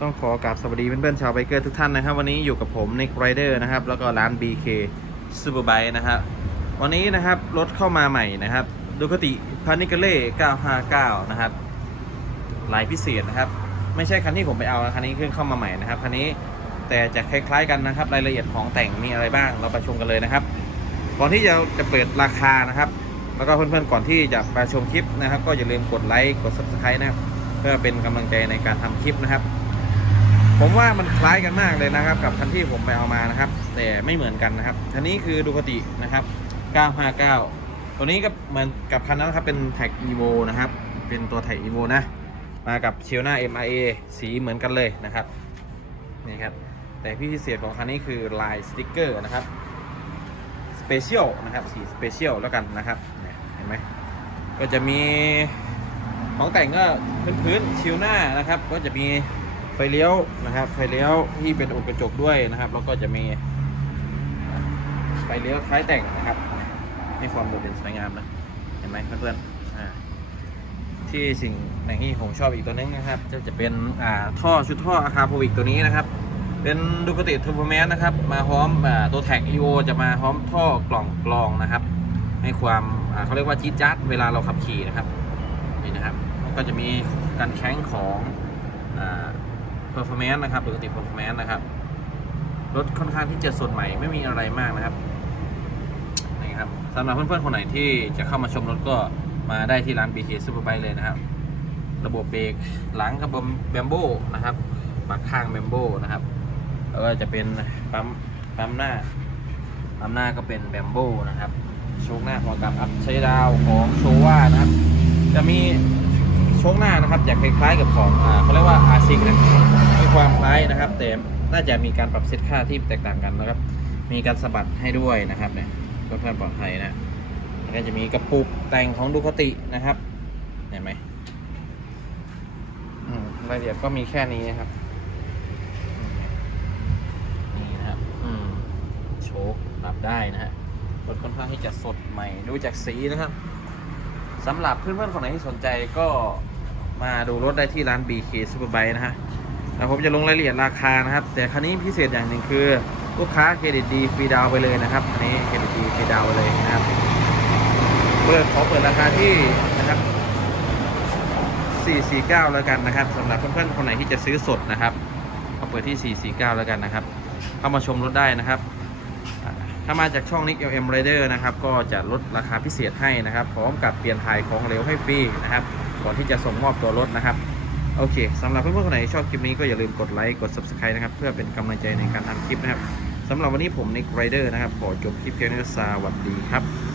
ต้องขอกราบสวัสดีเพื่อนๆชาวไบเกอร์ทุกท่านนะครับ วันนี้อยู่กับผมนิกไรเดอร์นะครับ แล้วก็ร้าน BK Superbike นะครับ วันนี้นะครับรถเข้ามาใหม่นะครับดูคติพานิกเล่959 นะครับลายพิเศษนะครับ ไม่ใช่คันที่ผมไปเอานะคันนี้เพิ่งเข้ามาใหม่นะครับคันนี้แต่จะคล้ายๆกันนะครับรายละเอียดของแต่งมีอะไรบ้างเราไปชมกันเลยนะครับ ก่อนที่จะจะเปิดราคานะครับ แล้วก็เพื่อนๆก่อนที่จะมาชมคลิปนะครับ ก็อย่าลืมกดไลค์กด subscribe นะครับ เพื่อเป็นกำลังใจในการทำคลิปนะครับ ผมว่ามันคล้ายกันมากเลยนะครับ กับคันที่ผมไปเอามานะครับ แต่ไม่เหมือนกันนะครับคันนี้คือดูคตินะครับ 959 ตัวนี้ก็เหมือนกับคันนั้นครับเป็นแท็ก evo นะครับ เป็นตัวแท็ก evo นะ มากับเชลหน้า MIA สีเหมือนกันเลยนะครับนี่ครับแต่พิเศษของคันนี้คือลายสติกเกอร์นะครับสเปเชียลนะครับสีสเปเชียลแล้วกันนะครับเห็นไหมก็จะมีของแต่งก็พื้นพื้นชิลหน้านะครับ ก็จะมี ไฟเลี้ยวนะครับไฟเลี้ยวที่เป็นอุดกระจกด้วยนะครับ แล้วก็จะมี ไฟเลี้ยวท้ายแต่งนะครับให้ความโดดเด่นสวยงามนะเห็นไหมเพื่อนๆที่สิ่งหนึ่งที่ผมชอบอีกตัวนึงนะครับ จะจะเป็นอ่าท่อชุดท่ออาคาโพวิกตัวนี้นะครับ เป็นดูกติเทอร์โบแมสนะครับ มาพร้อมอตัวแท็ก EO จะมาพร้อมท่อกล่องกรองนะครับ ให้ความเขาเรียกว่าจี๊ดจ๊าดเวลาเราขับขี่นะครับนี่นะครับ ก็จะมีการแข้งของอ่า performance นะครับดูกติ performance นะครับรถค่อนข้างที่จะสดใหม่ไม่มีอะไรมากนะครับนี่ครับสำหรับเพื่อนๆคนไหนที่จะเข้ามาชมรถก็มาได้ที่ร้าน BK Superbike เลยนะครับ ระบบเบรกหลังกับแบมโบนะครับปักข้างแบมโบนะครับแล้วก็จะเป็นปั๊มปั๊มหน้าปั๊มหน้าก็เป็นแบมโบนะครับโชคหน้าของกับอัพไซดาวของโชว่านะครับ จะมี ชคหน้านะครับจะคล้ายๆกับของอ่าเขาเรียกว่าอาซิกนะมีความคล้ายนะครับ แต่น่าจะมีการปรับเซตค่าที่แตกต่างกันนะครับ มีการสะบัดให้ด้วยนะครับเนี่ยเพื่อความปลอดภัยนะแล้วก็จะมีกระปุกแต่งของดูคตินะครับเห็นไหมอืมรายละเอียดก็มีแค่นี้นะครับนี่นะครับอืมโชคปรับได้นะฮะรถค่อนข้างที่จะสดใหม่ดูจากสีนะครับสำหรับเพื่อนๆคนไหนที่สนใจก็ มาดูรถได้ที่ร้าน BK Superbike นะฮะแล้วผมจะลงรายละเอียดราคานะครับ แต่คันนี้พิเศษอย่างหนึ่งคือลูกค้าเครดิตดีฟรีดาวไปเลยนะครับอันนี้เครดิตดีฟรีดาวไปเลยนะครับเปิดขอเปิดราคาที่นะครับ 449 แล้วกันนะครับสำหรับเพื่อนๆคนไหนที่จะซื้อสดนะครับเอาเปิดที่ 449 แล้วกันนะครับ เข้ามาชมรถได้นะครับ ถ้ามาจากช่อง Nick LM Rider นะครับ ก็จะลดราคาพิเศษให้นะครับ พร้อมกับเปลี่ยนถ่ายของเหลวให้ฟรีนะครับ ก่อนที่จะส่งมอบตัวรถนะครับโอเคสำหรับเพื่อนๆคนไหนชอบคลิปนี้ก็อย่าลืมกดไลค์กด Subscribe นะครับ เพื่อเป็นกำลังใจในการทำคลิปนะครับสำหรับวันนี้ผมนิกไรเดอร์นะครับ ขอจบคลิปเพียงเท่านี้สวัสดีครับ